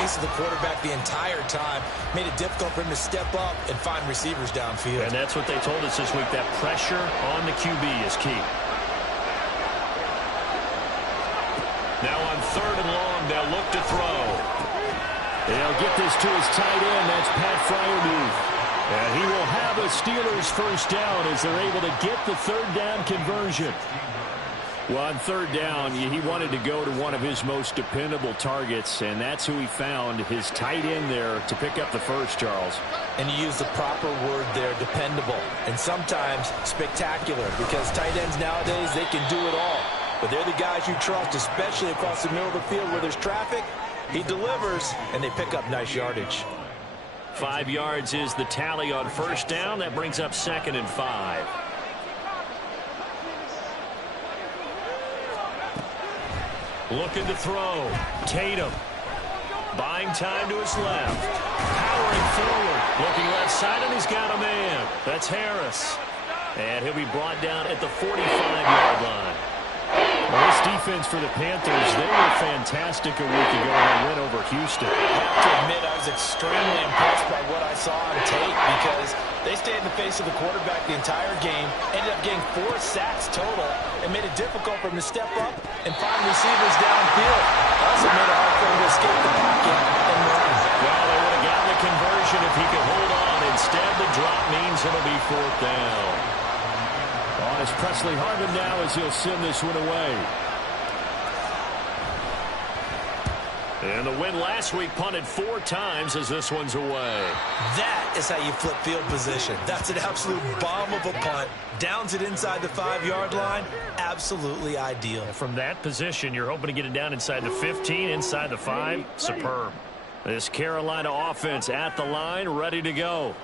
face of the quarterback the entire time. Made it difficult for him to step up and find receivers downfield. And that's what they told us this week, that pressure on the QB is key. Now on 3rd and long, they'll look to throw. They'll get this to his tight end. That's Pat Fryermuth. And he will have a Steelers first down as they're able to get the 3rd down conversion. Well, on 3rd down, he wanted to go to one of his most dependable targets, and that's who he found, his tight end there, to pick up the first, Charles. And you use the proper word there, dependable, and sometimes spectacular, because tight ends nowadays, they can do it all. But they're the guys you trust, especially across the middle of the field where there's traffic. He delivers, and they pick up nice yardage. 5 yards is the tally on first down. That brings up 2nd and 5. Looking to throw. Tatum. Buying time to his left. Powering forward. Looking left side, and he's got a man. That's Harris. And he'll be brought down at the 45-yard line. Well, this defense for the Panthers, they were fantastic a week ago in a win over Houston. I have to admit, I was extremely impressed by what I saw on tape because they stayed in the face of the quarterback the entire game, ended up getting 4 sacks total, and made it difficult for him to step up and find receivers downfield. Also made it hard for him to escape the pocket and run. Well, they would have gotten the conversion if he could hold on. Instead, the drop means it'll be 4th down. On is Presley Harvin now as he'll send this one away. And the win last week punted 4 times as this one's away. That is how you flip field position. That's an absolute bomb of a punt. Downs it inside the 5-yard line. Absolutely ideal. From that position, you're hoping to get it down inside the 15, inside the 5. Superb. This Carolina offense at the line, ready to go.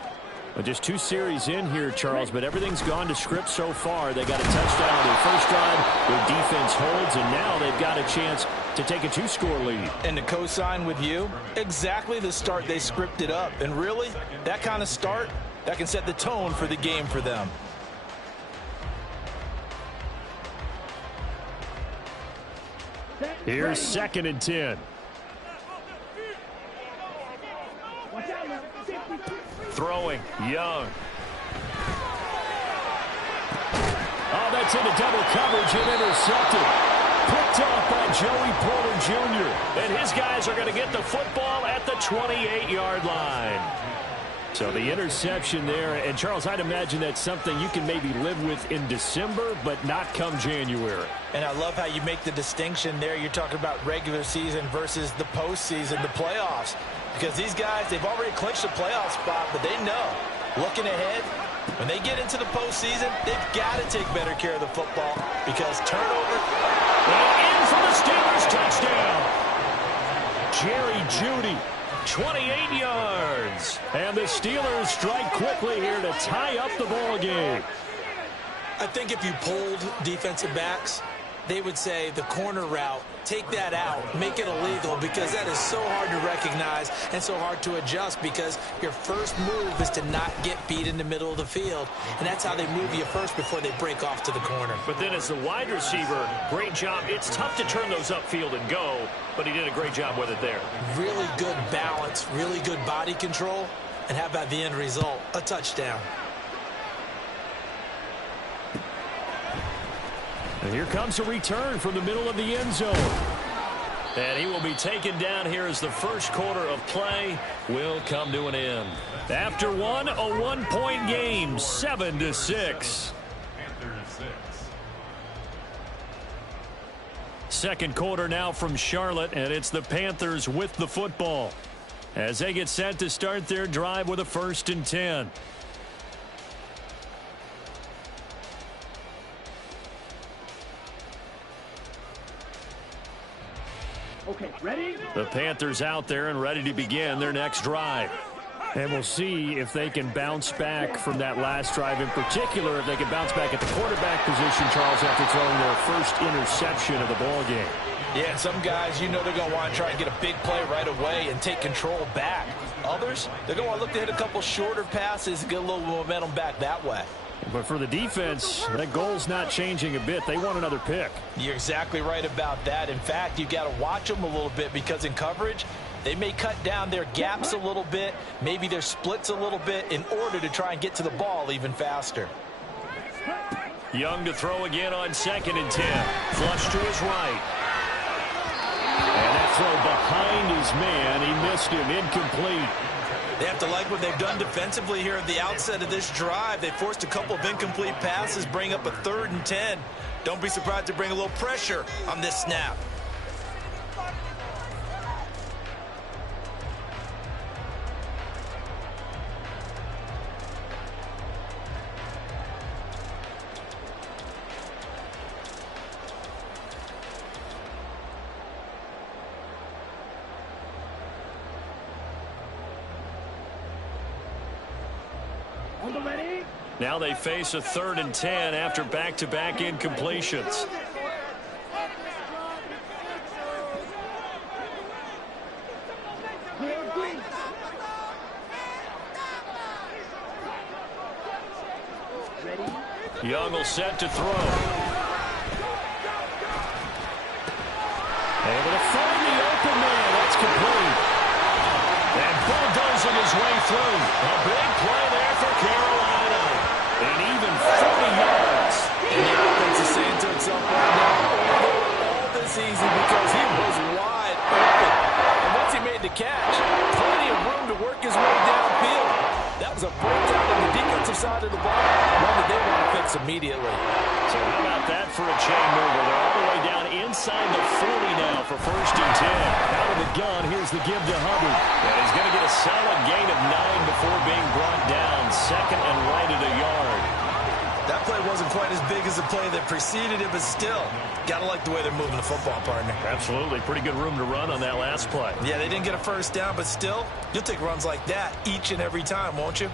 Well, just 2 series in here, Charles, but everything's gone to script so far. They got a touchdown on their first drive. Their defense holds, and now they've got a chance to take a 2-score lead. And to co-sign with you, exactly the start they scripted up. And really, that kind of start, that can set the tone for the game for them. Here's 2nd and 10. Throwing, Young. Oh, that's into double coverage and intercepted. Picked off by Joey Porter Jr. And his guys are going to get the football at the 28-yard line. So the interception there. And, Charles, I'd imagine that's something you can maybe live with in December, but not come January. And I love how you make the distinction there. You're talking about regular season versus the postseason, the playoffs. Because these guys, they've already clinched a playoff spot, but they know, looking ahead, when they get into the postseason, they've got to take better care of the football because turnover. In for the Steelers touchdown. Jerry Jeudy, 28 yards. And the Steelers strike quickly here to tie up the ball game. I think if you polled defensive backs, they would say the corner route, take that out, make it illegal, because that is so hard to recognize and so hard to adjust because your first move is to not get beat in the middle of the field, and that's how they move you first before they break off to the corner. But then as the wide receiver, great job. It's tough to turn those upfield and go, but he did a great job with it there. Really good balance, really good body control, and how about the end result? A touchdown. And here comes a return from the middle of the end zone. And he will be taken down here as the first quarter of play will come to an end. After one, a 1-point game, 7-6. Second quarter now from Charlotte, and it's the Panthers with the football as they get set to start their drive with a 1st and 10. Okay, ready? The Panthers out there and ready to begin their next drive. And we'll see if they can bounce back from that last drive, in particular, if they can bounce back at the quarterback position, Charles, after throwing their first interception of the ball game. Yeah, and some guys, you know they're going to want to try and get a big play right away and take control back. Others, they're going to want to look to hit a couple shorter passes and get a little momentum back that way. But for the defense, that goal's not changing a bit. They want another pick. You're exactly right about that. In fact, you got to watch them a little bit because in coverage, they may cut down their gaps a little bit, maybe their splits a little bit in order to try and get to the ball even faster. Young to throw again on 2nd and 10. Flush to his right. And that throw behind his man. He missed him. Incomplete. They have to like what they've done defensively here at the outset of this drive. They forced a couple of incomplete passes, bring up a 3rd and 10. Don't be surprised to bring a little pressure on this snap. Now they face a 3rd and 10 after back-to-back incompletions. Young will set to throw. Able to find the open man. That's complete. And bulldozing his way through. A big play there for Carolina. And even 40 yards. And the offense is saying to itself right now, all this easy because he was wide open. And once he made the catch, plenty of room to work his way downfield. That was a breakdown on the defensive side of the ball, one that they want to fix immediately. So how about that for a chain mover? They're all the way down inside the 40 now for 1st and 10. Out of the gun, here's the give to Hubbard. And he's going to get a solid gain of 9 before being brought down. 2nd and right at a yard. That play wasn't quite as big as the play that preceded it, but still, got to like the way they're moving the football, partner. Absolutely. Pretty good room to run on that last play. Yeah, they didn't get a 1st down, but still, you'll take runs like that each and every time, won't you?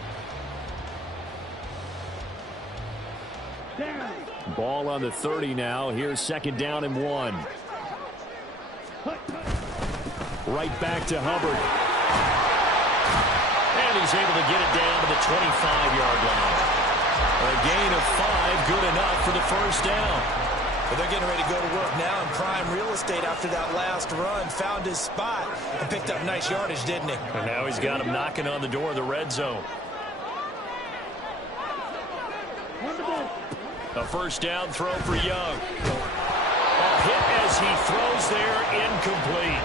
Ball on the 30 now. Here's 2nd down and 1. Right back to Hubbard. And he's able to get it down to the 25-yard line. A gain of 5, good enough for the 1st down. But they're getting ready to go to work now in prime real estate after that last run. Found his spot and picked up nice yardage, didn't he? And now he's got him knocking on the door of the red zone. A 1st down throw for Young. A hit as he throws there, incomplete.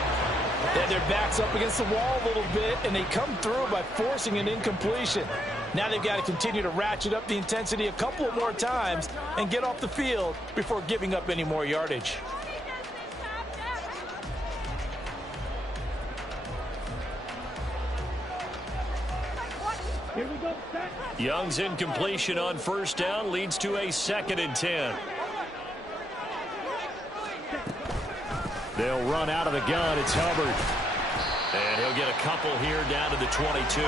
Yeah, their back's up against the wall a little bit, and they come through by forcing an incompletion. Now they've got to continue to ratchet up the intensity a couple of more times and get off the field before giving up any more yardage. Here we go, set. Young's incompletion on 1st down leads to a 2nd and 10. They'll run out of the gun. It's Hubbard. And he'll get a couple here down to the 22.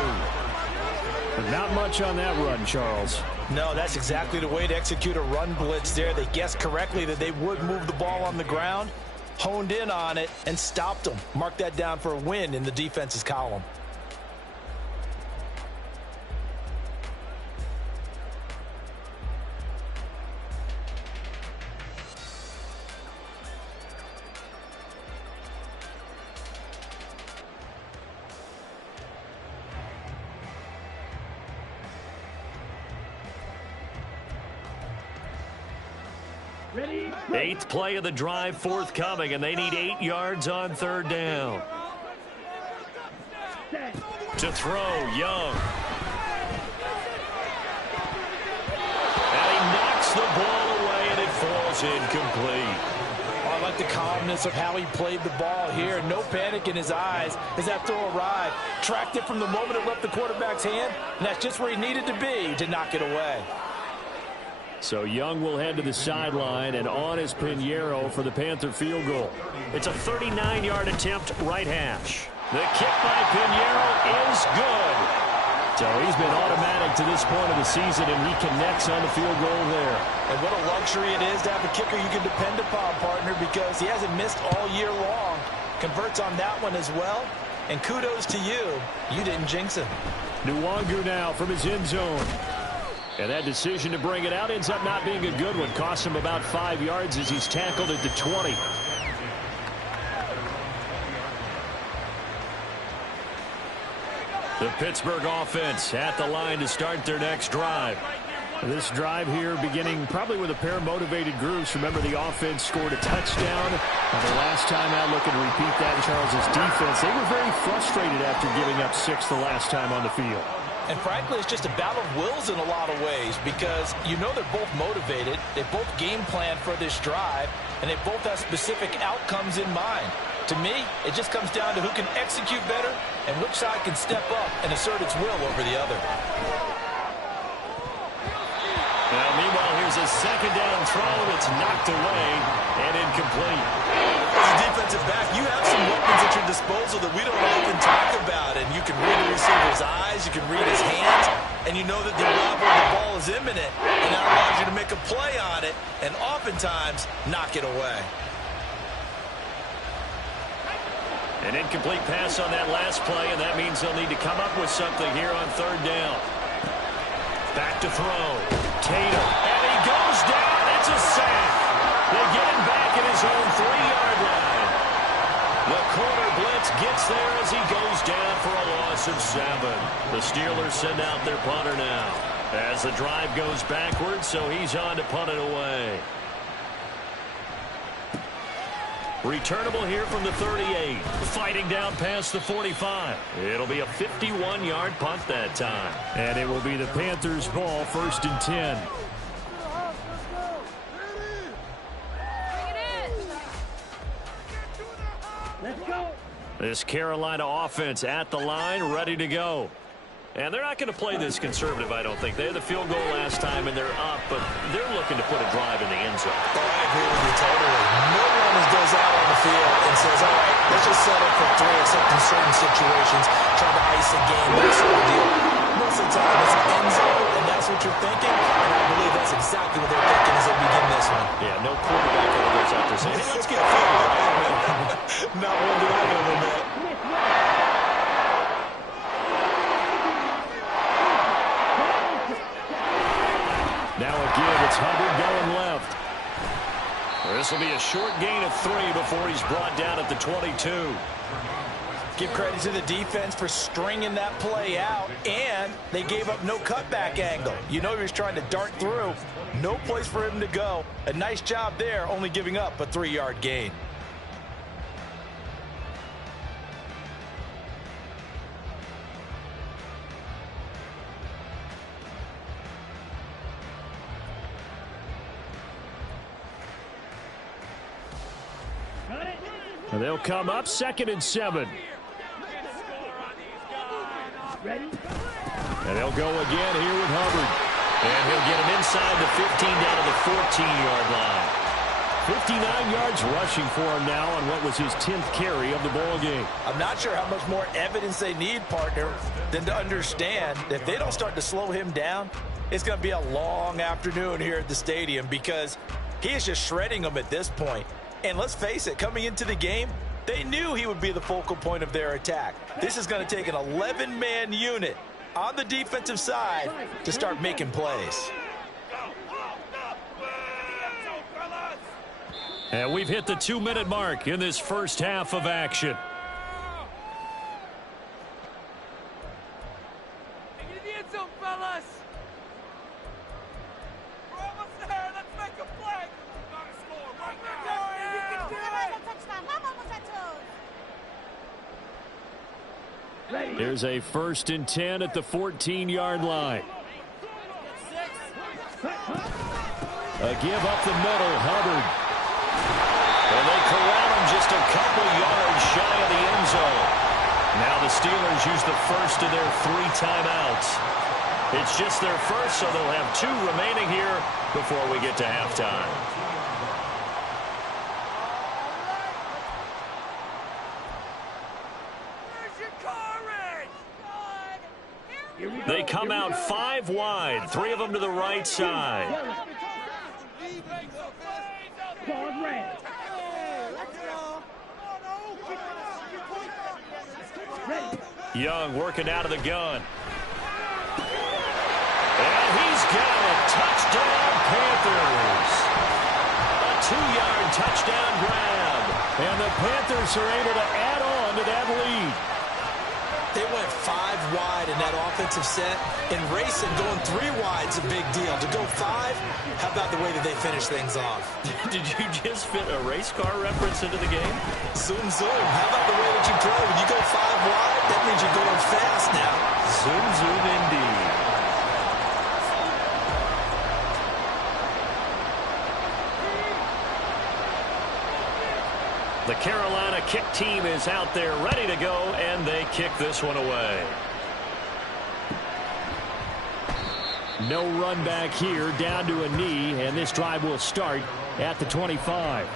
Not much on that run, Charles. No, that's exactly the way to execute a run blitz there. They guessed correctly that they would move the ball on the ground, honed in on it, and stopped them. Mark that down for a win in the defense's column. Ready? 8th play of the drive forthcoming, and they need 8 yards on 3rd down. Set. To throw, Young. And he knocks the ball away, and it falls incomplete. Oh, I like the calmness of how he played the ball here. No panic in his eyes as that throw arrived. Tracked it from the moment it left the quarterback's hand, and that's just where he needed to be to knock it away. So Young will head to the sideline, and on is Pinheiro for the Panther field goal. It's a 39-yard attempt, right hash. The kick by Pinheiro is good. So he's been automatic to this point of the season, and he connects on the field goal there. And what a luxury it is to have a kicker you can depend upon, partner, because he hasn't missed all year long. Converts on that one as well. And kudos to you. You didn't jinx him. Nwangu now from his end zone. And that decision to bring it out ends up not being a good one. Costs him about 5 yards as he's tackled at the 20. The Pittsburgh offense at the line to start their next drive. This drive here beginning probably with a pair of motivated groups. Remember, the offense scored a touchdown. The last time out, looking to repeat that in Charles' defense. They were very frustrated after giving up 6 the last time on the field. And frankly, it's just a battle of wills in a lot of ways because you know they're both motivated. They both game plan for this drive, and they both have specific outcomes in mind. To me, it just comes down to who can execute better and which side can step up and assert its will over the other. Now, meanwhile, here's a second down throw that's knocked away and incomplete. As a defensive back, you have some weapons at your disposal that we don't often talk about, and you can read the receiver's eyes, you can read his hands, and you know that the arrival of the ball is imminent, and that allows you to make a play on it and oftentimes knock it away. An incomplete pass on that last play, and that means they'll need to come up with something here on third down. Back to throw. Tatum. And he goes down. It's a sack. They get him back at his own 3-yard line. The corner blitz gets there as he goes down for a loss of 7. The Steelers send out their punter now as the drive goes backwards, so he's on to punt it away. Returnable here from the 38. Fighting down past the 45. It'll be a 51-yard punt that time. And it will be the Panthers' ball, 1st and 10. Let's go. This Carolina offense at the line, ready to go. And they're not going to play this conservative, I don't think. They had the field goal last time, and they're up, but they're looking to put a drive in the end zone. Oh, I agree with you totally. No one goes out on the field and says, all right, let's just settle for 3, except in certain situations, try to ice a game, that sort of deal. Most of the time, it's an end zone, and that's what you're thinking, and I believe that's exactly what they're thinking as they begin this one. Yeah, no quarterback ever goes out there saying, hey, let's get a field goal. Not one that I've ever met. Now again, it's Hubbard going left. This will be a short gain of 3 before he's brought down at the 22. Give credit to the defense for stringing that play out, and they gave up no cutback angle. You know he was trying to dart through. No place for him to go. A nice job there, only giving up a 3-yard gain. And they'll come up 2nd and 7. Ready? And they'll go again here with Hubbard. And he'll get him inside the 15 down to the 14-yard line. 59 yards rushing for him now on what was his 10th carry of the ball game. I'm not sure how much more evidence they need, partner, than to understand that if they don't start to slow him down, it's going to be a long afternoon here at the stadium because he is just shredding them at this point. And let's face it, coming into the game, they knew he would be the focal point of their attack. This is going to take an 11-man unit on the defensive side to start making plays. And we've hit the 2-minute mark in this first half of action. Get in the end zone, fellas. We're almost there. Let's make a play. Gotta score right now. You can do it. Here's a 1st and 10 at the 14-yard line. A give up the middle, Hubbard. And they corral him just a couple yards shy of the end zone. Now the Steelers use the first of their 3 timeouts. It's just their first, so they'll have 2 remaining here before we get to halftime. They come out 5 wide, 3 of them to the right side. Young working out of the gun. And he's got it. Touchdown, Panthers. A 2-yard touchdown grab. And the Panthers are able to add on to that lead. They went 5 wide in that offensive set. In racing, going 3 wide's a big deal. To go 5, how about the way that they finish things off? Did you just fit a race car reference into the game? Zoom, zoom. How about the way that you play? When you go 5 wide, that means you're going fast now. Zoom, zoom indeed. The Carolina kick team is out there ready to go, and they kick this one away. No run back here, down to a knee, and this drive will start at the 25.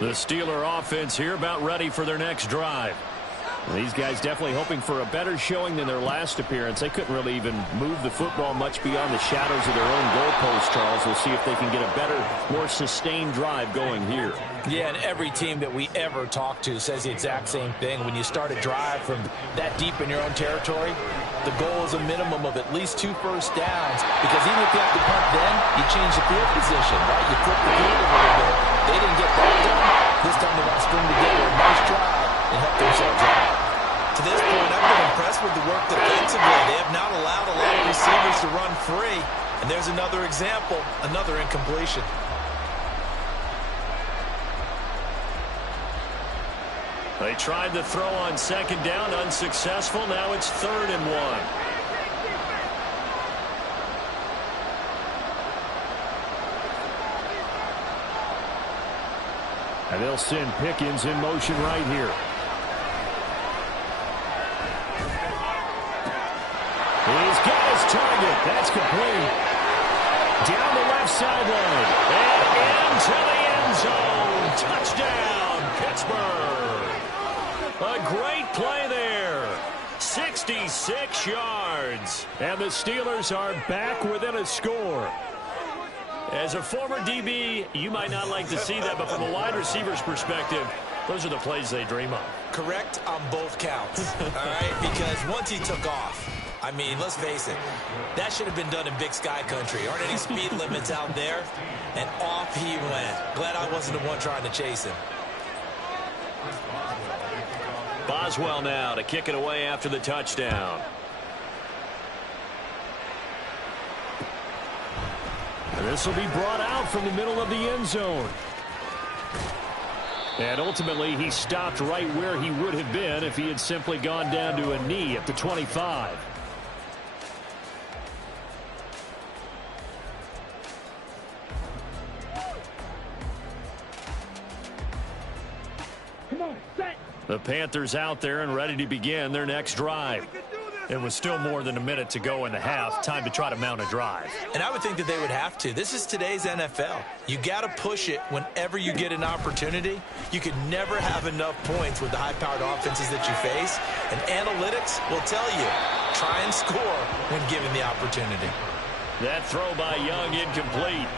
The Steeler offense here about ready for their next drive. These guys definitely hoping for a better showing than their last appearance. They couldn't really even move the football much beyond the shadows of their own goalpost, Charles. We'll see if they can get a better, more sustained drive going here. Yeah, and every team that we ever talk to says the exact same thing. When you start a drive from that deep in your own territory, the goal is a minimum of at least 2 first downs, because even if you have to punt then, you change the field position, right? You flip the field a little bit. They didn't get that done. This time they want to string together a nice drive and help themselves out. To this point, I've been impressed with the work defensively. They have not allowed a lot of receivers to run free. And there's another example, another incompletion. They tried to throw on second down, unsuccessful. Now it's 3rd and 1. And they'll send Pickens in motion right here. He's got his target. That's complete. Down the left sideline. And into the end zone. Touchdown, Pittsburgh. A great play there. 66 yards. And the Steelers are back within a score. As a former DB, you might not like to see that, but from a wide receiver's perspective, those are the plays they dream of. Correct on both counts, all right? Because once he took off, I mean, let's face it, that should have been done in Big Sky country. Aren't any speed limits out there? And off he went. Glad I wasn't the one trying to chase him. Boswell now to kick it away after the touchdown. And this will be brought out from the middle of the end zone. And ultimately, he stopped right where he would have been if he had simply gone down to a knee at the 25. The Panthers out there and ready to begin their next drive. It was still more than a minute to go in the half. Time to try to mount a drive. And I would think that they would have to. This is today's NFL. You got to push it whenever you get an opportunity. You can never have enough points with the high-powered offenses that you face. And analytics will tell you, try and score when given the opportunity. That throw by Young incomplete.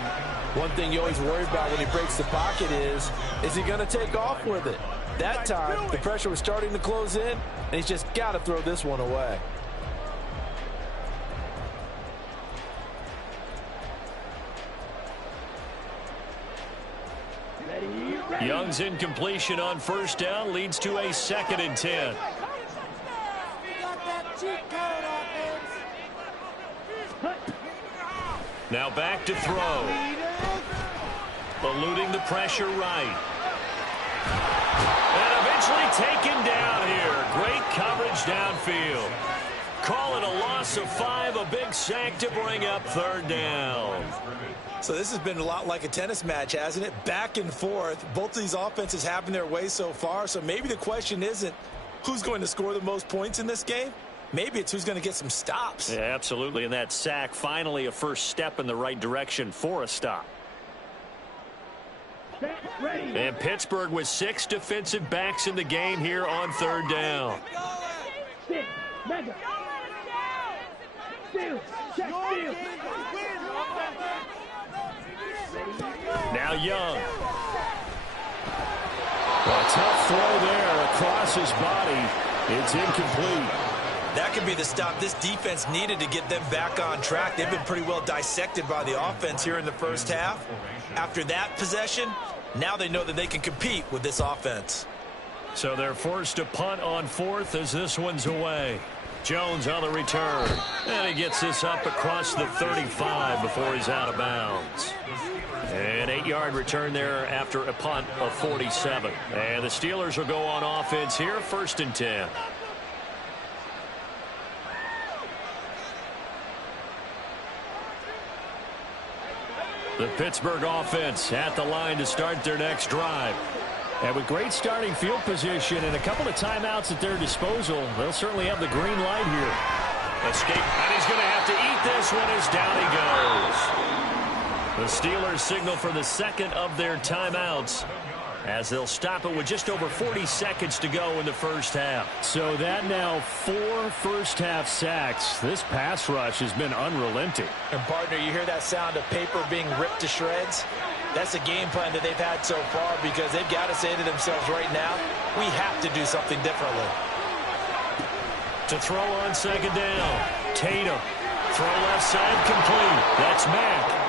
One thing you always worry about when he breaks the pocket is he going to take off with it? That time, the pressure was starting to close in, and he's just got to throw this one away. Young's incompletion on first down leads to a 2nd and 10. Now back to throw. Eluding the pressure right. And eventually taken down here. Great coverage downfield. Call it a loss of 5, a big sack to bring up 3rd down. So this has been a lot like a tennis match, hasn't it? Back and forth. Both of these offenses having their way so far. So maybe the question isn't who's going to score the most points in this game. Maybe it's who's going to get some stops. Yeah, absolutely. And that sack, finally a first step in the right direction for a stop. And Pittsburgh with 6 defensive backs in the game here on 3rd down. Now Young. A tough throw there across his body. It's incomplete. That could be the stop this defense needed to get them back on track. They've been pretty well dissected by the offense here in the first half. After that possession, now they know that they can compete with this offense. So they're forced to punt on fourth as this one's away. Jones on the return. And he gets this up across the 35 before he's out of bounds. An 8-yard return there after a punt of 47. And the Steelers will go on offense here, 1st and 10. The Pittsburgh offense at the line to start their next drive. And with great starting field position and a couple of timeouts at their disposal, they'll certainly have the green light here. Escape, and he's going to have to eat this one as down he goes. The Steelers signal for the second of their timeouts as they'll stop it with just over 40 seconds to go in the first half. So that now 4 first-half sacks. This pass rush has been unrelenting. And, partner, you hear that sound of paper being ripped to shreds? That's a game plan that they've had so far because they've got to say to themselves right now, we have to do something differently. To throw on second down, Tatum. Throw left side complete. That's Mack.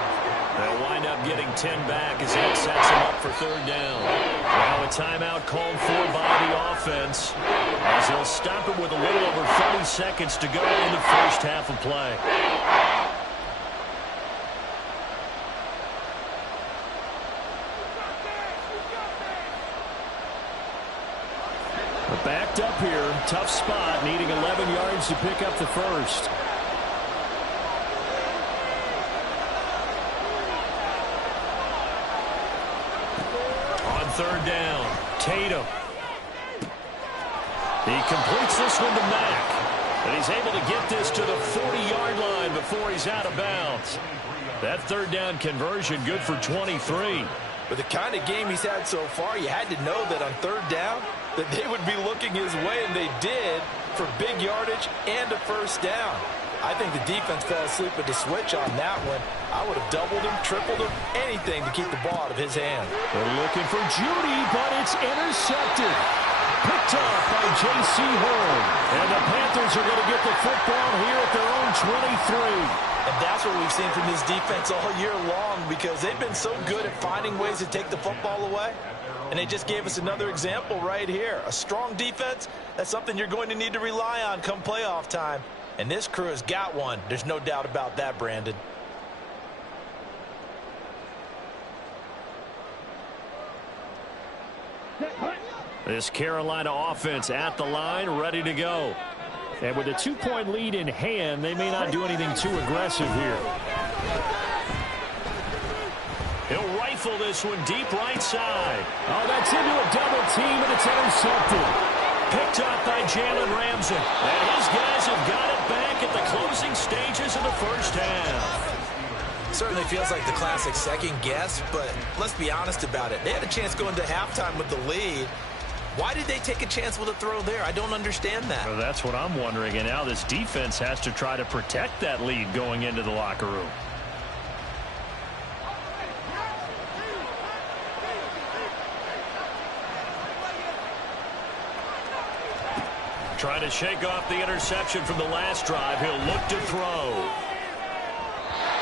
They'll wind up getting 10 back as that sets him up for 3rd down. Now a timeout called for by the offense as they'll stop it with a little over 30 seconds to go in the first half of play. Backed up here, tough spot, needing 11 yards to pick up the first. On 3rd down, Tatum. He completes this one to Mack, and he's able to get this to the 40-yard line before he's out of bounds. That 3rd down conversion good for 23. With the kind of game he's had so far, you had to know that on 3rd down, that they would be looking his way, and they did, for big yardage and a first down. I think the defense fell asleep at the switch on that one. I would have doubled him, tripled him, anything to keep the ball out of his hand. They're looking for Judy, but it's intercepted. Picked off by J.C. Horn. And the Panthers are going to get the football here at their own 23. And that's what we've seen from this defense all year long because they've been so good at finding ways to take the football away. And they just gave us another example right here. A strong defense, that's something you're going to need to rely on come playoff time. And this crew has got one. There's no doubt about that, Brandon. This Carolina offense at the line, ready to go. And with a 2-point lead in hand, they may not do anything too aggressive here. He'll rifle this one deep right side. Oh, that's into a double team, and it's intercepted. Picked up by Jalen Ramsey. And his guys have got it back at the closing stages of the first half. Certainly feels like the classic second guess, but let's be honest about it. They had a chance going to halftime with the lead. Why did they take a chance with a throw there? I don't understand that. Well, that's what I'm wondering. And now this defense has to try to protect that lead going into the locker room. Trying to shake off the interception from the last drive. He'll look to throw.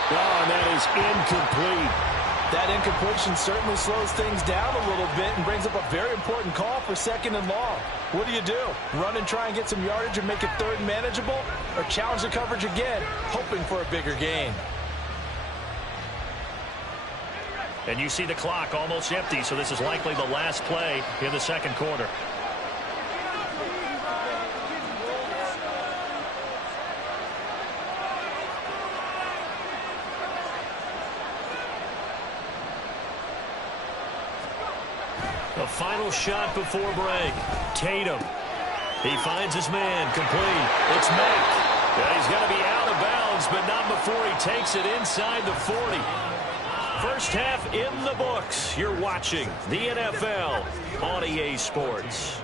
Oh, and that is incomplete. That incompletion certainly slows things down a little bit and brings up a very important call for 2nd and long. What do? Run and try and get some yardage and make it 3rd and manageable? Or challenge the coverage again, hoping for a bigger gain? And you see the clock almost empty, so this is likely the last play in the 2nd quarter. The final shot before break. Tatum. He finds his man. Complete. It's Mack. Yeah, he's going to be out of bounds, but not before he takes it inside the 40. First half in the books. You're watching the NFL on EA Sports.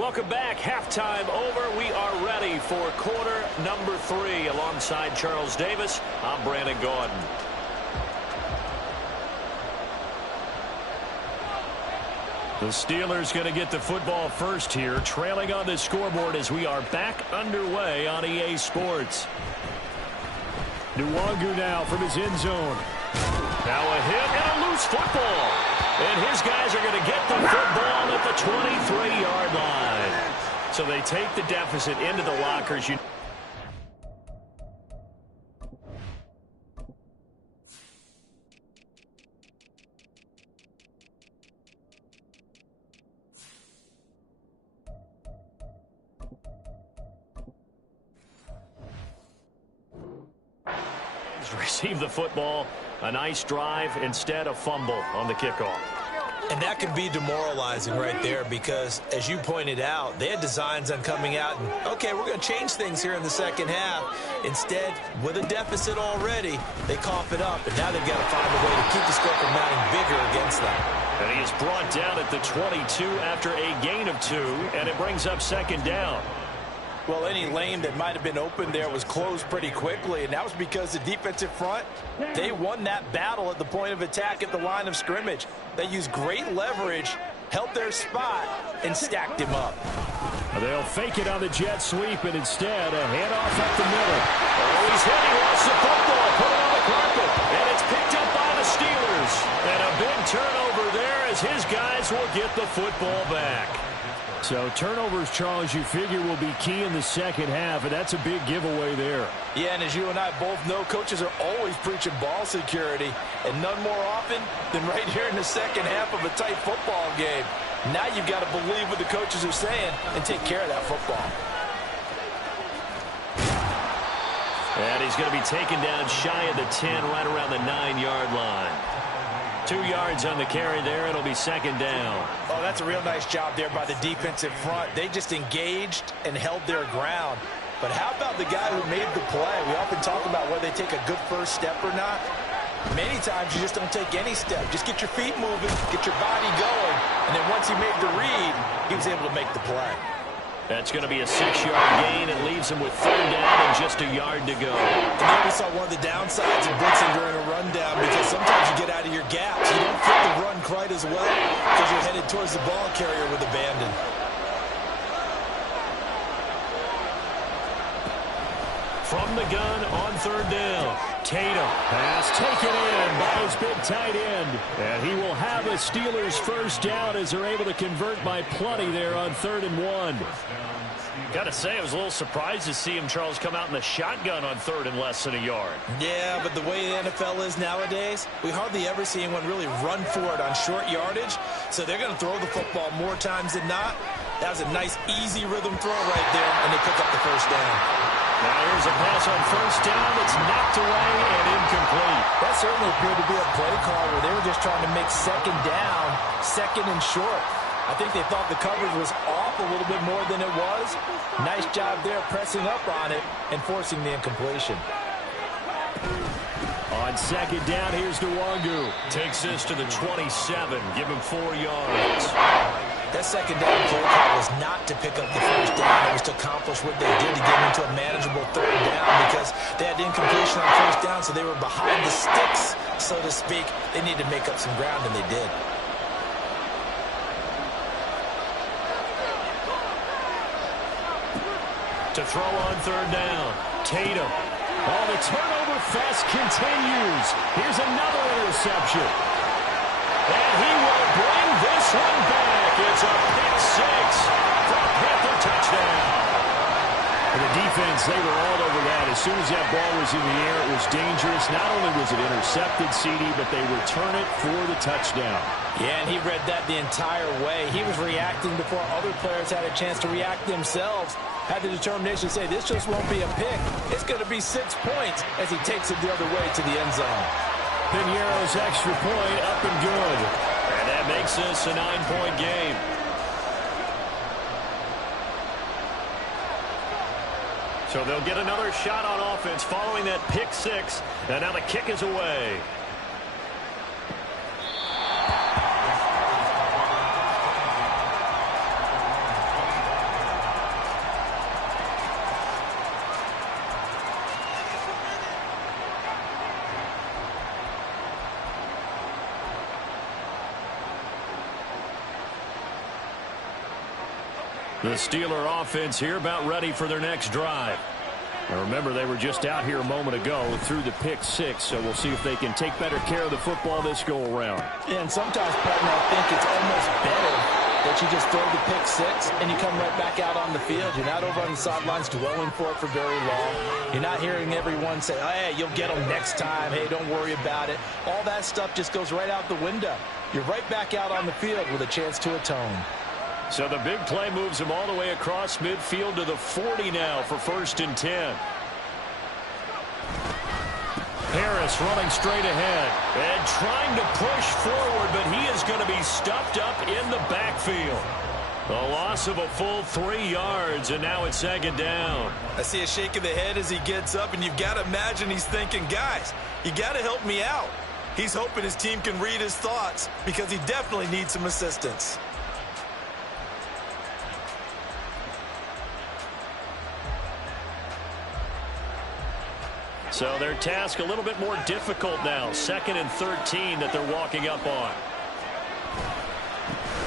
Welcome back. Halftime over. We are ready for quarter number 3. Alongside Charles Davis, I'm Brandon Gaudin. The Steelers going to get the football first here, trailing on the scoreboard as we are back underway on EA Sports. Nwangu now from his end zone. Now a hit and a loose football. And his guys are going to get the football at the 23-yard line. So they take the deficit into the lockers. Receive the football. A nice drive, instead a fumble on the kickoff. And that can be demoralizing right there because, as you pointed out, they had designs on coming out and, okay, we're going to change things here in the second half. Instead, with a deficit already, they cough it up, and now they've got to find a way to keep the score from mounting bigger against them. And he is brought down at the 22 after a gain of 2, and it brings up second down. Well, any lane that might have been open there was closed pretty quickly, and that was because the defensive front, they won that battle at the point of attack at the line of scrimmage. They used great leverage, held their spot, and stacked him up. They'll fake it on the jet sweep, and instead a handoff up the middle. Oh, he's hit. He lost the football. Put it on the carpet, and it's picked up by the Steelers. And a big turnover there as his guys will get the football back. So turnovers, Charles, you figure will be key in the second half, and that's a big giveaway there. Yeah, and as you and I both know, coaches are always preaching ball security, and none more often than right here in the second half of a tight football game. Now you've got to believe what the coaches are saying and take care of that football. And he's going to be taken down shy of the 10, right around the 9-yard line. 2 yards on the carry there. It'll be second down. Oh, that's a real nice job there by the defensive front. They just engaged and held their ground. But how about the guy who made the play? We often talk about whether they take a good first step or not. Many times you just don't take any step. Just get your feet moving, get your body going, and then once he made the read, he was able to make the play. That's going to be a 6-yard gain. It leaves him with third down and just a yard to go. And there we saw one of the downsides of blitzing during a rundown because sometimes you get out of your gaps. You don't fit the run quite as well because you're headed towards the ball carrier with abandon. From the gun on third down. Tatum. Pass taken in by his big tight end. And he will have a Steelers first down as they're able to convert by plenty there on 3rd and 1. Got to say, I was a little surprised to see him, Charles, come out in the shotgun on 3rd and less than a yard. Yeah, but the way the NFL is nowadays, we hardly ever see anyone really run for it on short yardage. So they're going to throw the football more times than not. That was a nice, easy rhythm throw right there, and they pick up the first down. Now here's a pass on first down that's knocked away and incomplete. That certainly appeared to be a play call where they were just trying to make second down, second and short. I think they thought the coverage was off a little bit more than it was. Nice job there pressing up on it and forcing the incompletion. On second down, here's Nwangu. Takes this to the 27. Give him 4 yards. That second down play call was not to pick up the first down. It was to accomplish what they did to get into a manageable third down because they had incompletion on first down, so they were behind the sticks, so to speak. They needed to make up some ground, and they did. To throw on third down. Tatum. Oh, the turnover fest continues. Here's another interception. And he will bring this one back. It's a pick 6 for a Panther touchdown. And the defense, they were all over that. As soon as that ball was in the air, it was dangerous. Not only was it intercepted, CD, but they return it for the touchdown. Yeah, and he read that the entire way. He was reacting before other players had a chance to react themselves. Had the determination to say, this just won't be a pick. It's going to be 6 points as he takes it the other way to the end zone. Piñeiro's extra point up and good. And that makes this a 9-point game. So they'll get another shot on offense following that pick 6. And now the kick is away. The Steeler offense here about ready for their next drive. Now remember, they were just out here a moment ago through the pick six, so we'll see if they can take better care of the football this go-around. Yeah, and sometimes, partner, I think it's almost better that you just throw the pick six and you come right back out on the field. You're not over on the sidelines dwelling for it for very long. You're not hearing everyone say, oh, hey, you'll get them next time. Hey, don't worry about it. All that stuff just goes right out the window. You're right back out on the field with a chance to atone. So the big play moves him all the way across midfield to the 40 now for 1st and 10. Harris running straight ahead and trying to push forward, but he is going to be stuffed up in the backfield. A loss of a full 3 yards, and now it's 2nd down. I see a shake of the head as he gets up, and you've got to imagine he's thinking, guys, you got to help me out. He's hoping his team can read his thoughts because he definitely needs some assistance. So their task a little bit more difficult now. 2nd and 13 that they're walking up on.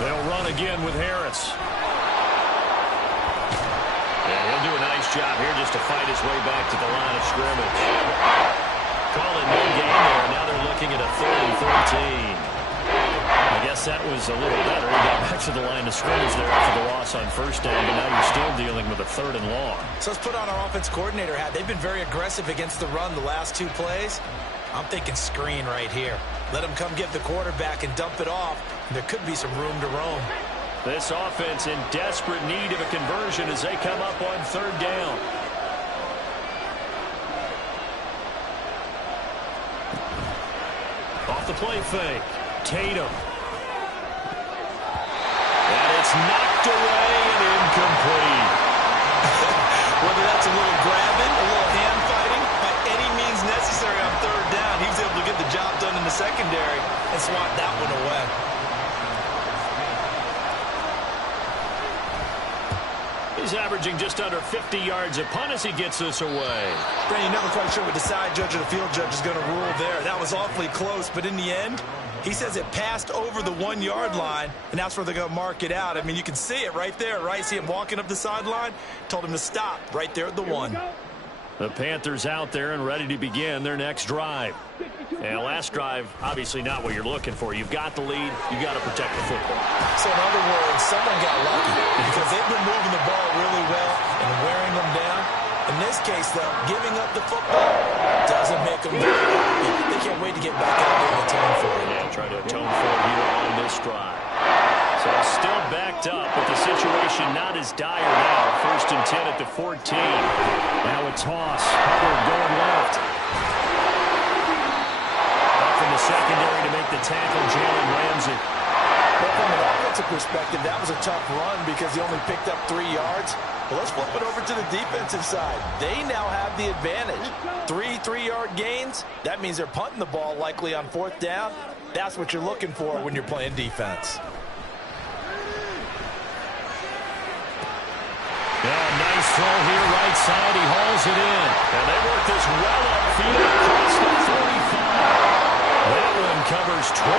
They'll run again with Harris. Yeah, he'll do a nice job here just to fight his way back to the line of scrimmage. Call it no gain there. Now they're looking at a 3rd and 13. I guess that was a little better. He got back to the line of scrimmage there after the loss on 1st down, but now you're still dealing with a 3rd and long. So let's put on our offense coordinator hat. They've been very aggressive against the run the last 2 plays. I'm thinking screen right here. Let him come get the quarterback and dump it off. There could be some room to roam. This offense in desperate need of a conversion as they come up on 3rd down. Off the play fake. Tatum. And it's knocked away and incomplete. Whether that's a little grabbing, a little hand fighting, by any means necessary on 3rd down, he was able to get the job done in the secondary and swat that one away. He's averaging just under 50 yards a punt as he gets this away. Brandon, you're never quite sure what the side judge or the field judge is going to rule there. That was awfully close, but in the end, he says it passed over the 1-yard line, and that's where they're going to mark it out. I mean, you can see it right there, right? See him walking up the sideline? Told him to stop right there at the 1. The Panthers out there and ready to begin their next drive. And last drive, obviously not what you're looking for. You've got the lead. You've got to protect the football. So in other words, someone got lucky because they've been moving the ball really well and wearing them down. In this case, though, giving up the football doesn't make them very happy. They can't wait to get back out there and atone for it. Yeah, try to atone for it here on this drive. So still backed up, but the situation not as dire now. 1st and 10 at the 14. Now a toss. Hubbard going left. Up from the secondary to make the tackle, Jalen Ramsey. But from an offensive perspective, that was a tough run because he only picked up 3 yards. Well, let's flip it over to the defensive side. They now have the advantage. 3 3-yard gains. That means they're punting the ball likely on 4th down. That's what you're looking for when you're playing defense. Yeah, nice throw here, right side. He hauls it in. And they work this well upfield across the 45. That one covers 29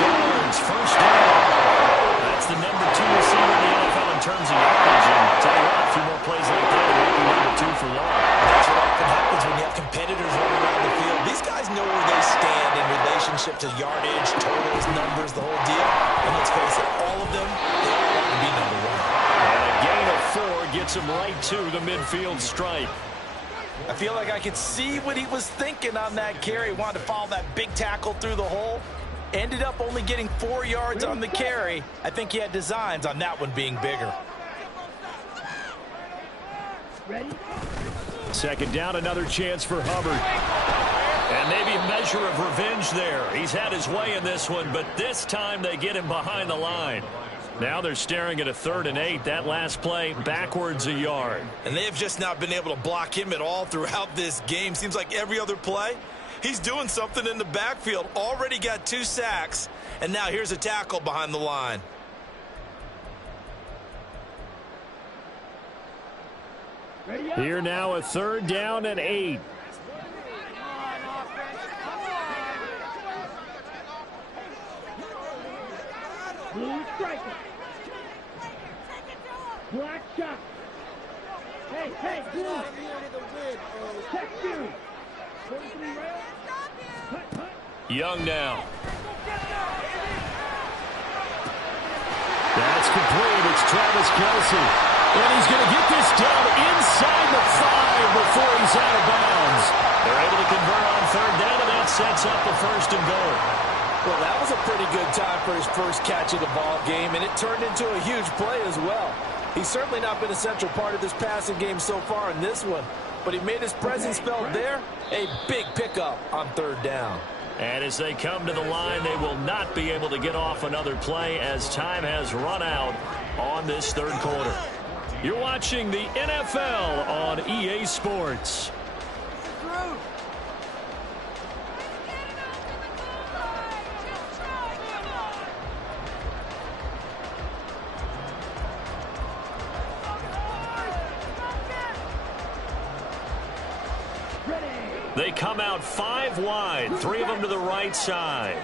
yards. 1st down. That's the number 2 receiver in the NFL in terms of yardage. And tell you what, a few more plays like that, it won't be number 2 for long. That's what often happens when you have competitors running around the field. These guys know where they stand in relationship to yardage, totals, numbers, the whole deal. And let's face it, all of them, they all want to be number 1. And a gain of 4 gets him right to the midfield stripe. I feel like I could see what he was thinking on that carry. He wanted to follow that big tackle through the hole. Ended up only getting 4 yards on the carry. I think he had designs on that one being bigger. Ready? 2nd down, another chance for Hubbard. And maybe a measure of revenge there. He's had his way in this one, but this time they get him behind the line. Now they're staring at a 3rd and 8. That last play, backwards a yard. And they've just not been able to block him at all throughout this game. Seems like every other play, he's doing something in the backfield. Already got 2 sacks, and now here's a tackle behind the line. Here now a 3rd down and 8. Blue striker. Black Hey, get out of here to the win. Check you. Young now. That's complete. It's Travis Kelce. And he's going to get this down inside the 5 before he's out of bounds. They're able to convert on third down, and that sets up the first and goal. Well, that was a pretty good time for his first catch of the ball game, and it turned into a huge play as well. He's certainly not been a central part of this passing game so far in this one, but he made his presence felt there. A big pickup on third down. And as they come to the line, they will not be able to get off another play as time has run out on this third quarter. You're watching the NFL on EA Sports. They come out 5 wide, 3 of them to the right side.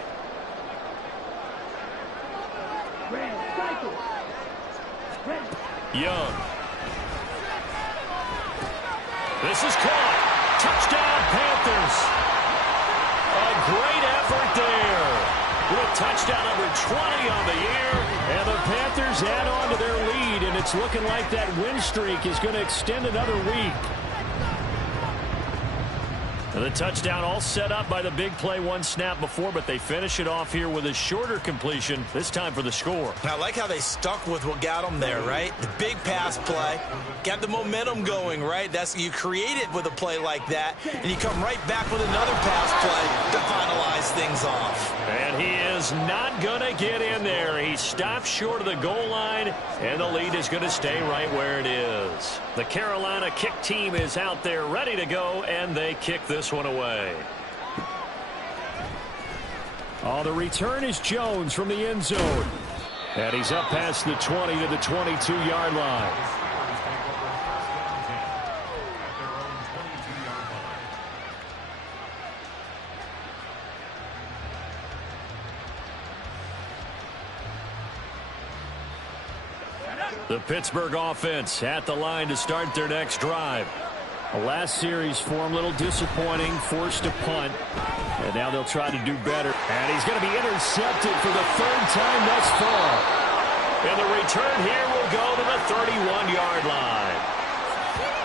Young. This is caught. Touchdown, Panthers. A great effort there. With touchdown number 20 on the year. And the Panthers add on to their lead, and it's looking like that win streak is going to extend another week. The touchdown all set up by the big play one snap before, but they finish it off here with a shorter completion, this time for the score. I like how they stuck with what got them there, right? The big pass play, got the momentum going, right? That's you create it with a play like that, and you come right back with another pass play to finalize things off. And he is not going to get in there. He stops short of the goal line, and the lead is going to stay right where it is. The Carolina kick team is out there ready to go, and they kick this one away. Oh, the return is Jones from the end zone. And he's up past the 20 to the 22-yard line. The Pittsburgh offense at the line to start their next drive. The last series for him, a little disappointing, forced a punt. And now they'll try to do better. And he's going to be intercepted for the third time thus far. And the return here will go to the 31-yard line.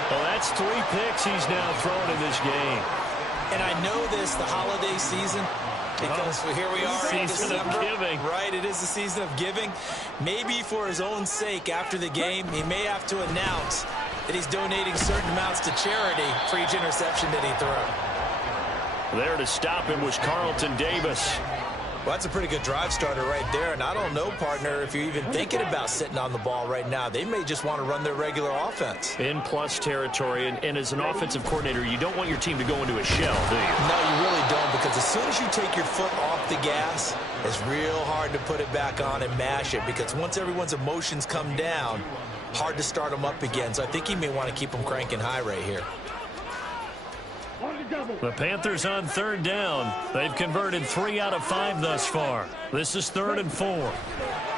Well, that's 3 picks he's now thrown in this game. And I know this, the holiday season, because here we are in December. Season of giving. Right, it is the season of giving. Maybe for his own sake after the game, he may have to announce that he's donating certain amounts to charity for each interception that he threw. There to stop him was Carlton Davis. Well, that's a pretty good drive starter right there. And I don't know, partner, if you're even thinking about sitting on the ball right now. They may just want to run their regular offense. In plus territory, and as an offensive coordinator, you don't want your team to go into a shell, do you? No, you really don't, because as soon as you take your foot off the gas, it's real hard to put it back on and mash it, because once everyone's emotions come down, hard to start them up again. So I think he may want to keep them cranking high right here. The Panthers on third down. They've converted 3 out of 5 thus far. This is 3rd and 4.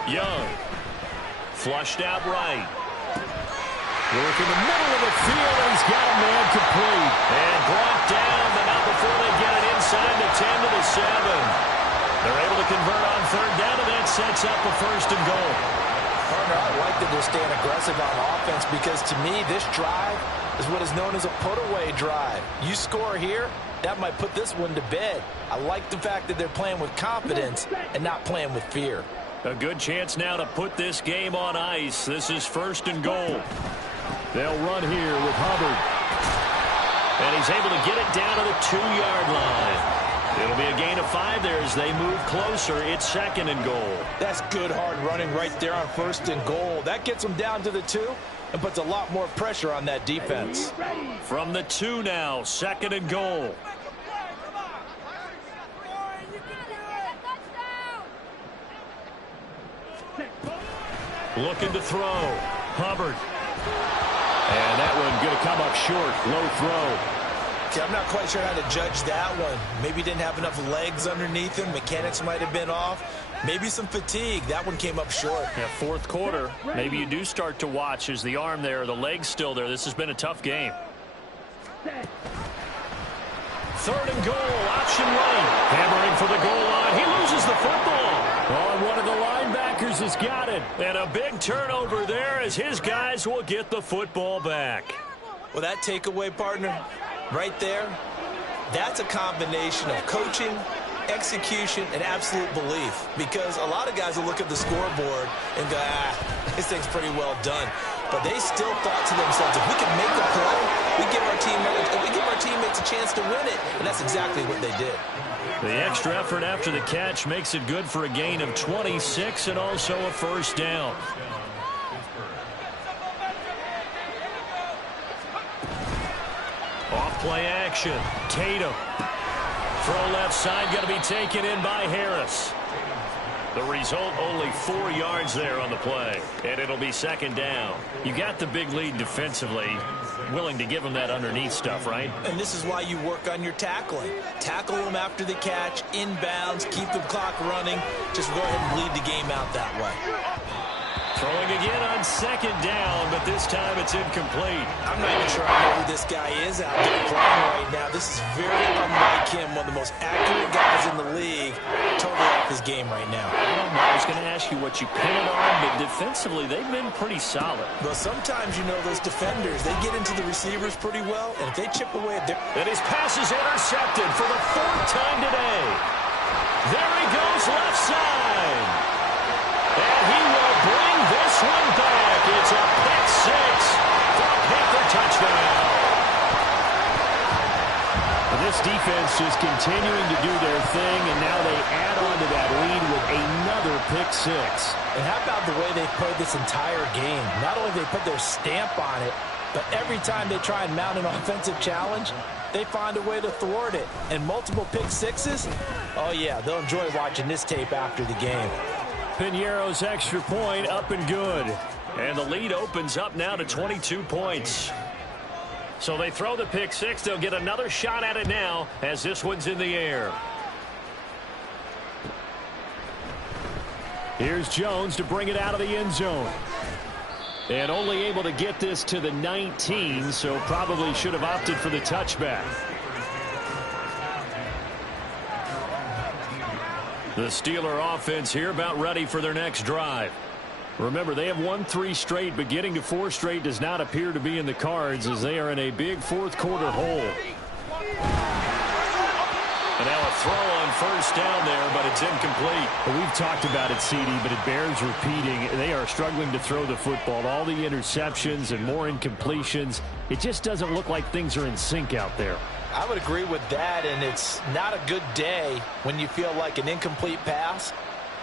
Young. Flushed out right. Work in the middle of the field, and he's got a man complete. And brought down, but not before they get it inside the 10 to the 7. They're able to convert on third down, and that sets up a 1st and goal. Partner, I like that they're staying aggressive on offense, because to me, this drive is what is known as a put-away drive. You score here, that might put this one to bed. I like the fact that they're playing with confidence and not playing with fear. A good chance now to put this game on ice. This is 1st and goal. They'll run here with Hubbard. And he's able to get it down to the 2-yard line. It'll be a gain of 5 there as they move closer. It's 2nd and goal. That's good hard running right there on 1st and goal. That gets them down to the 2 and puts a lot more pressure on that defense. From the 2 now, 2nd and goal. Looking to throw. Hubbard. And that one going to come up short. Low throw. Okay, I'm not quite sure how to judge that one. Maybe didn't have enough legs underneath him. Mechanics might have been off. Maybe some fatigue. That one came up short. Yeah, fourth quarter, maybe you do start to watch as the arm there, the leg's still there. This has been a tough game. Third and goal, option right. Hammering for the goal line. He loses the football. Oh, and one of the linebackers has got it. And a big turnover there as his guys will get the football back. Well, that takeaway, partner, right there, that's a combination of coaching, execution, and absolute belief. Because a lot of guys will look at the scoreboard and go, this thing's pretty well done. But they still thought to themselves, if we can make a play, we give our teammates a chance to win it. And that's exactly what they did. The extra effort after the catch makes it good for a gain of 26 and also a first down. Off play action. Tatum. Throw left side, going to be taken in by Harris. The result, only 4 yards there on the play, and it'll be second down. You got the big lead defensively, willing to give them that underneath stuff, right? And this is why you work on your tackling. Tackle them after the catch, inbounds, keep the clock running. Just go ahead and bleed the game out that way. Throwing again on second down, but this time it's incomplete. I'm not even sure I know who this guy is out there playing right now. This is very unlike him, one of the most accurate guys in the league. Totally off his game right now. I was going to ask you what you pin it on, but defensively they've been pretty solid. Well, sometimes, you know, those defenders, they get into the receivers pretty well, and if they chip away at their... And his pass is intercepted for the 4th time today. There he goes left side. And he will bring this one back. It's a pick 6 for a Panther touchdown. This defense just continuing to do their thing, and now they add on to that lead with another pick 6. And how about the way they played this entire game? Not only they put their stamp on it, but every time they try and mount an offensive challenge, they find a way to thwart it. And multiple pick 6s, oh yeah, they'll enjoy watching this tape after the game. Piñeiro's extra point up and good. And the lead opens up now to 22 points. So they throw the pick 6. They'll get another shot at it now as this one's in the air. Here's Jones to bring it out of the end zone. And only able to get this to the 19, so probably should have opted for the touchback. The Steeler offense here about ready for their next drive. Remember, they have won 3 straight, but getting to 4 straight does not appear to be in the cards as they are in a big fourth quarter hole. And now a throw on first down there, but it's incomplete. Well, we've talked about it, CD, but it bears repeating. They are struggling to throw the football. All the interceptions and more incompletions. It just doesn't look like things are in sync out there. I would agree with that, and it's not a good day when you feel like an incomplete pass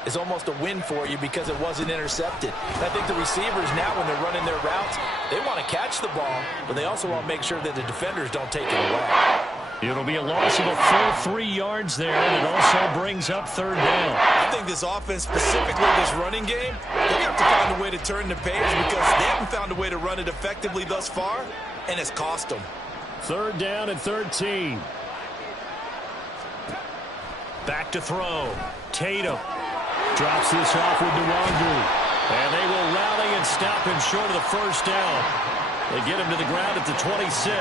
is almost a win for you because it wasn't intercepted. And I think the receivers now, when they're running their routes, they want to catch the ball, but they also want to make sure that the defenders don't take it away. It'll be a loss of a full 3 yards there, and it also brings up third down. I think this offense, specifically this running game, they have to find a way to turn the page because they haven't found a way to run it effectively thus far, and it's cost them. Third down and 13. Back to throw. Tatum drops this off with Nwangu. And they will rally and stop him short of the first down. They get him to the ground at the 26.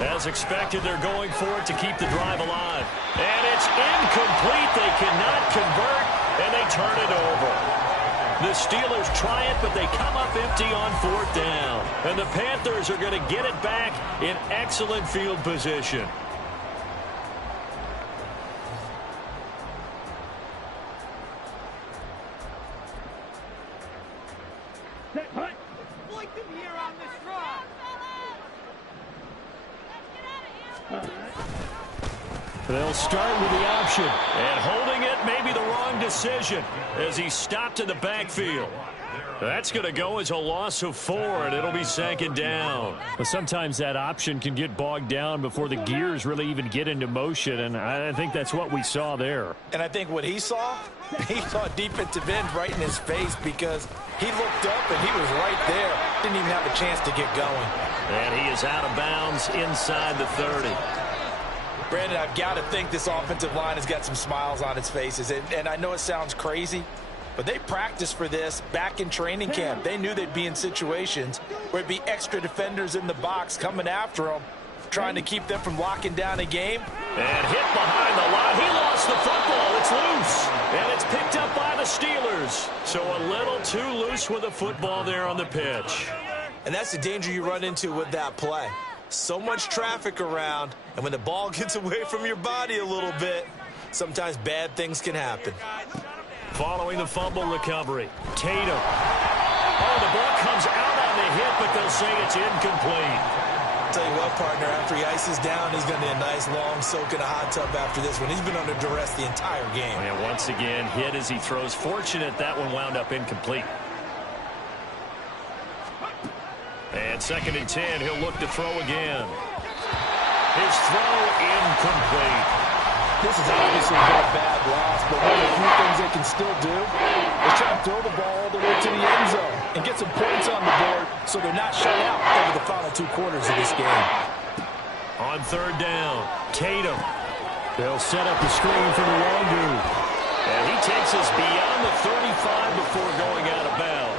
As expected, they're going for it to keep the drive alive. And it's incomplete. They cannot convert, and they turn it over. The Steelers try it, but they come up empty on 4th down. And the Panthers are going to get it back in excellent field position. They'll start with the option. And holding it may be the wrong decision as he stopped in the backfield. That's going to go as a loss of 4, and it'll be second down. But sometimes that option can get bogged down before the gears really even get into motion, and I think that's what we saw there. And I think what he saw defensive end right in his face because he looked up and he was right there. Didn't even have a chance to get going. And he is out of bounds inside the 30. Brandon, I've got to think this offensive line has got some smiles on its faces. And I know it sounds crazy, but they practiced for this back in training camp. They knew they'd be in situations where it'd be extra defenders in the box coming after them, trying to keep them from locking down a game. And hit behind the line. He lost the football. It's loose. And it's picked up by the Steelers. So a little too loose with the football there on the pitch. And that's the danger you run into with that play. So much traffic around, and when the ball gets away from your body a little bit, sometimes bad things can happen. Following the fumble recovery, Tatum. Oh, the ball comes out on the hit, but they'll say it's incomplete. I'll tell you what, partner, after he ices down, he's going to need a nice long soak in a hot tub after this one. He's been under duress the entire game. And once again, hit as he throws. Fortunate that one wound up incomplete. And 2nd and 10, he'll look to throw again. His throw incomplete. This is obviously been a bad loss, but one of the few things they can still do is try to throw the ball all the way to the end zone and get some points on the board so they're not shut out over the final 2 quarters of this game. On 3rd down, Tatum. They'll set up the screen for the long dude. And he takes us beyond the 35 before going out of bounds.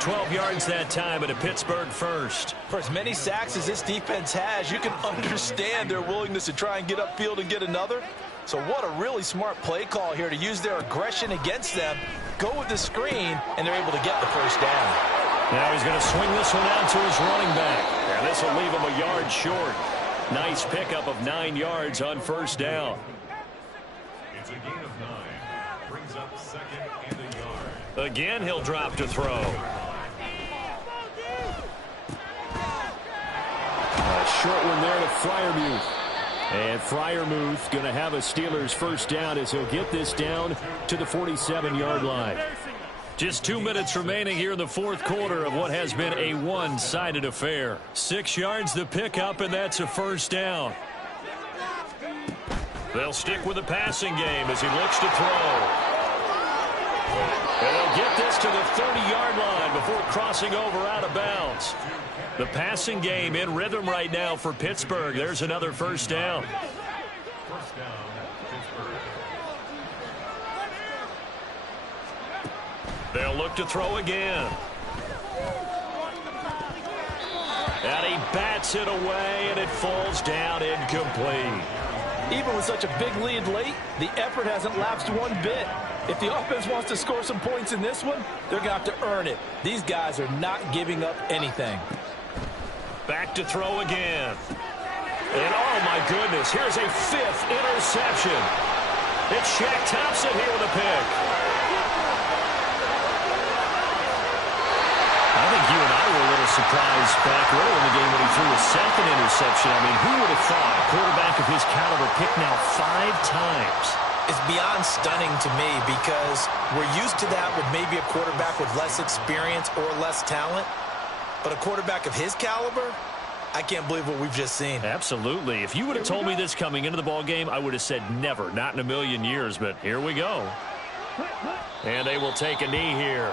12 yards that time at a Pittsburgh first. For as many sacks as this defense has, you can understand their willingness to try and get upfield and get another. So what a really smart play call here to use their aggression against them, go with the screen, and they're able to get the first down. Now he's going to swing this one out to his running back. And this will leave him a yard short. Nice pickup of 9 yards on 1st down. It's a gain of 9. Brings up 2nd and a yard. Again, he'll drop to throw. A short one there to Freiermuth. And Freiermuth going to have a Steelers first down as he'll get this down to the 47-yard line. Just 2 minutes remaining here in the 4th quarter of what has been a one-sided affair. 6 yards the pickup, and that's a first down. They'll stick with the passing game as he looks to throw. And they'll get this to the 30-yard line before crossing over out of bounds. The passing game in rhythm right now for Pittsburgh. There's another first down. First down, Pittsburgh. They'll look to throw again. And he bats it away, and it falls down incomplete. Even with such a big lead late, the effort hasn't lapsed one bit. If the offense wants to score some points in this one, they're going to have to earn it. These guys are not giving up anything. Back to throw again. And oh my goodness, here's a 5th interception. It's Shaq Thompson here with a pick. I think you and I were a little surprised back earlier in the game when he threw a 2nd interception. I mean, who would have thought a quarterback of his caliber picked now 5 times? It's beyond stunning to me because we're used to that with maybe a quarterback with less experience or less talent. But a quarterback of his caliber, I can't believe what we've just seen. Absolutely. If you would have told me this coming into the ball game, I would have said never, not in a million years. But here we go. And they will take a knee here.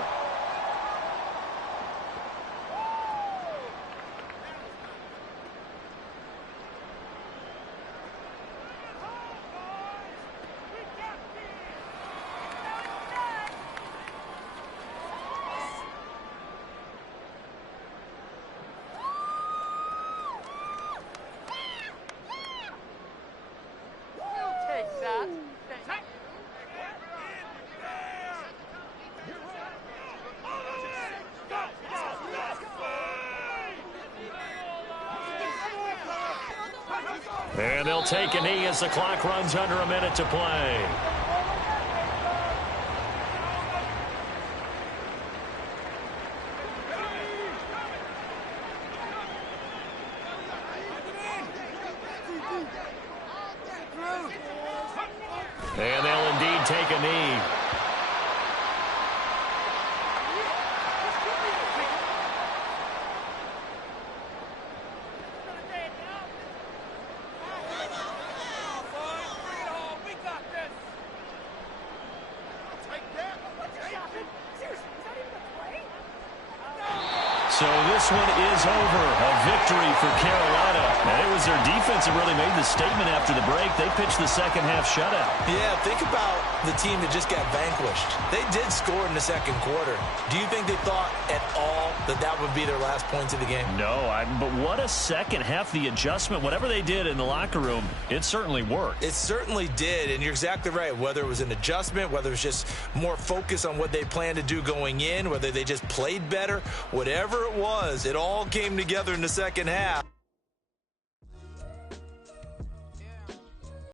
And they'll take a knee as the clock runs under a minute to play. And they'll indeed take a knee. So this one is over. A victory for Carolina. And it was their defense that really made the statement after the break. They pitched the second half shutout. Yeah, think about the team that just got vanquished. They did score in the second quarter. Do you think they thought at all that that would be their last points of the game? No, but what a second half. The adjustment, whatever they did in the locker room, it certainly worked. It certainly did, and you're exactly right. Whether it was an adjustment, whether it was just more focus on what they planned to do going in, whether they just played better, whatever it was, it all came together in the second half.